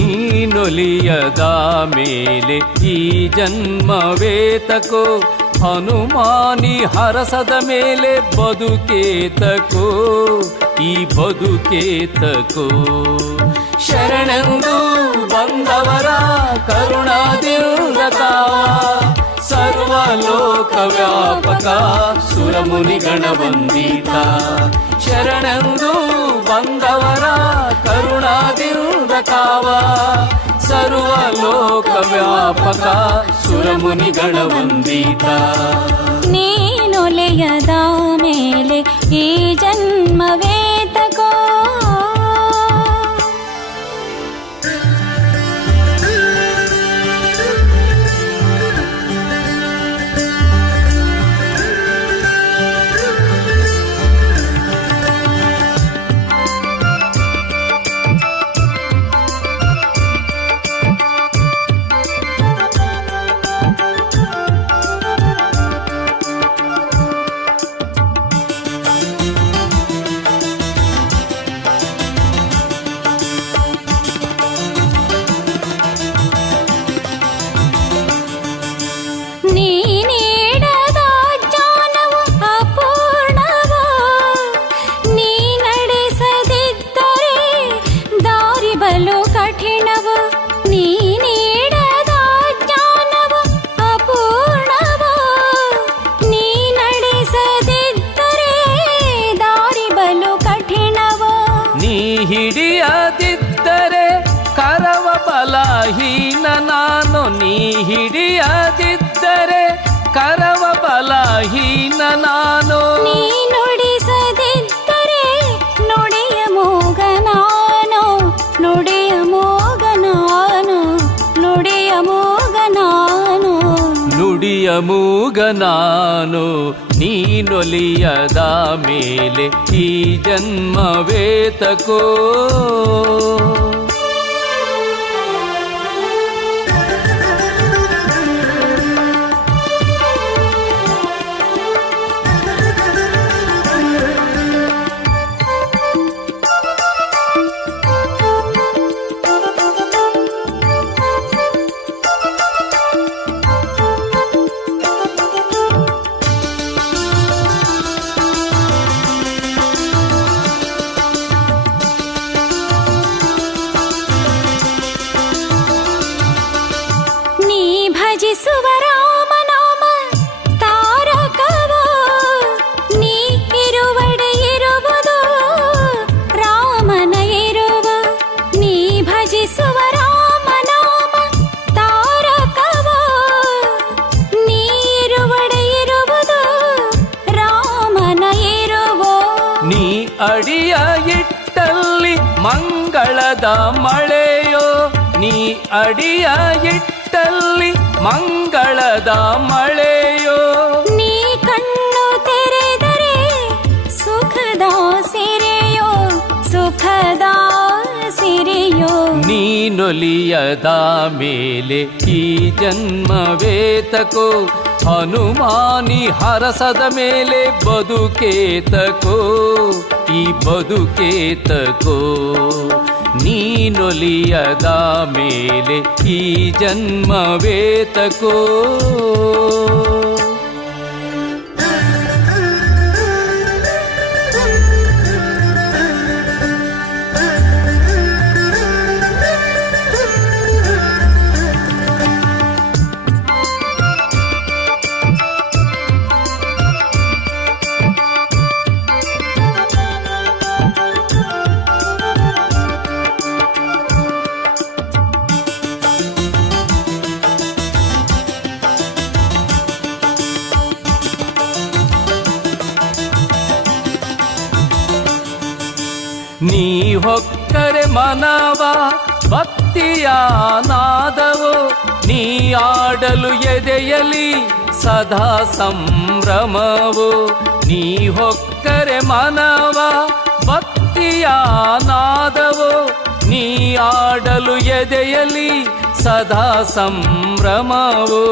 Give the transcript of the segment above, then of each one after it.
ನೀನೊಲಿಯದ ಮೇಲೆ ಈ ಜನ್ಮವೇತಕೋ ಹನುಮಾನಿ ಹರಸದ ಮೇಲೆ ಬದುಕೇತಕೋ ಈ ಬದುಕೇತಕೋ ಶರಣೆಂದು ಬಂದವರ ಕರುಣಾದಿಂದ ತಾವ ಸರ್ವಲೋಕ ವ್ಯಾಪಕ ಸುರಮುನಿಗಣ ವಂದಿತ ಶರಣೆಂದು ಬಂದವರ ಕರುಣಾದಿಂದ ಕಾವ ಸರ್ವಲೋಕ ವ್ಯಾಪಕ ಸುರಮುನಿಗಣ ವಂದಿತ ನೀನೊಲೆಯದ ಮೇಲೆ ಈ ಜನ್ಮವೇತಕೋ ಹಿಡಿಯದಿದ್ದರೆ ಕರವ ಬಲಹೀನ ನಾನು ನೀ ಹಿಡಿಯದಿದ್ದರೆ ಕರವ ಬಲಹೀನ ನಾನು ನೀ ನುಡಿಸದಿದ್ದರೆ ನುಡಿಯ ಮೂಗ ನಾನು ನುಡಿಯ ಮೂಗ ನಾನು ನುಡಿಯ ಮೂಗ ನಾನು ನುಡಿಯ ಮೂಗ ನಾನು ನೀನೊಲಿಯದ ಮೇಲೆ ಈ ಜನ್ಮವೇತಕೋ ಭಜಿಸುವ ರಾಮನಾಮ ತಾರಕವೋ ನೀ ಇರುವಡೆ ಇರುವುದು ರಾಮನ ಇರುವ ನೀ ಭಜಿಸುವ ರಾಮನಾಮ ತಾರಕವೋ ನೀ ಇರುವಡೆ ಇರುವುದು ರಾಮನ ಇರುವೋ ನೀ ಅಡಿಯ ಇಟ್ಟಲ್ಲಿ ಮಂಗಳದ ಮಳೆಯೋ ನೀ ಅಡಿಯ ಇಟ್ಟಲ್ಲಿ ಮಂಗಳದ ಮಳೆಯೋ ನೀ ಕಣ್ಣು ತೆರೆದರೆ ಸುಖದ ಸಿರೆಯೋ ಸುಖದ ಸಿರೆಯೋ ನೀನೊಲಿಯದ ಮೇಲೆ ಈ ಜನ್ಮವೇತಕೋ ಹನುಮಾನಿ ಹರಸದ ಮೇಲೆ ಬದುಕೇತಕೋ ಈ ಬದುಕೇತಕೋ ನೀನೊಲಿಯದ ಮೇಲೆ ಈ ಜನ್ಮವೇತಕೋ. ನೀ ಹೊಕ್ಕರೆ ಮನವ ಭಕ್ತಿಯ ನಾದವೋ, ನೀ ಆಡಲು ಎದೆಯಲಿ ಸದಾ ಸಂಭ್ರಮವೋ. ನೀ ಹೊಕ್ಕರೆ ಮನವ ಭಕ್ತಿಯ ನಾದವೋ, ನೀ ಆಡಲು ಎದೆಯಲಿ ಸದಾ ಸಂಭ್ರಮವೋ.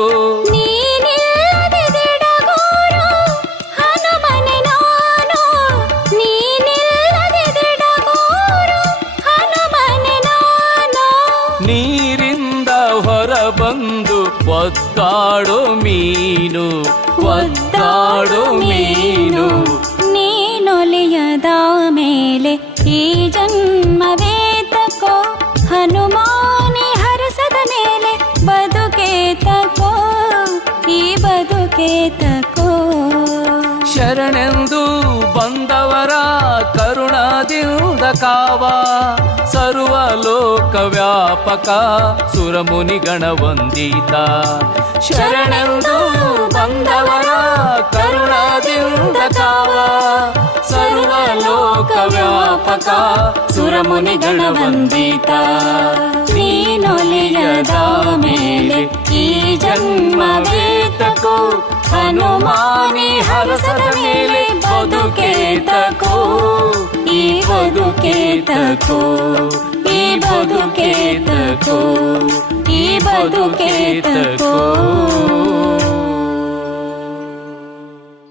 ನೀರಿಂದ ಹೊರಬಂದು ಒದ್ದಾಡೋ ಮೀನು, ಒದ್ದಾಡೋ ಮೀನು. ನೀನೊಲಿಯದ ಮೇಲೆ ಈ ಜನ್ಮವೇತಕೋ, ಹನುಮಾನಿ ಹರಸದ ಮೇಲೆ ಬದುಕೇತಕೋ, ಈ ಬದುಕೇತಕೋ. ಶರಣೆಂದು ಬಂದವರ ಕರುಣದಿಂದ ಕಾವ, ಸರ್ವಲೋಕ ವ್ಯಾಪಕ ಸುರಮುನಿಗಣ ವಂದಿತ. ಶರಣೆಂದು ಬಂದವರ ಕರುಣದಿಂದ ಕಾವ, ಸರ್ವಲೋಕ ವ್ಯಾಪಕ ಸುರಮುನಿಗಣ ವಂದಿತ. ನೀನೊಲಿಯದ ಮೇಲೆ ಈ ಜನ್ಮವೇತಕೋ, ಹನುಮಾನಿ ಹರಸದ ಮೇಲೆ ಬದುಕೇತಕೋ, ಈ ಬದುಕೇತಕೋ, ಈ ಬದುಕೇತಕೋ, ಈ ಬದುಕೇತಕೋ.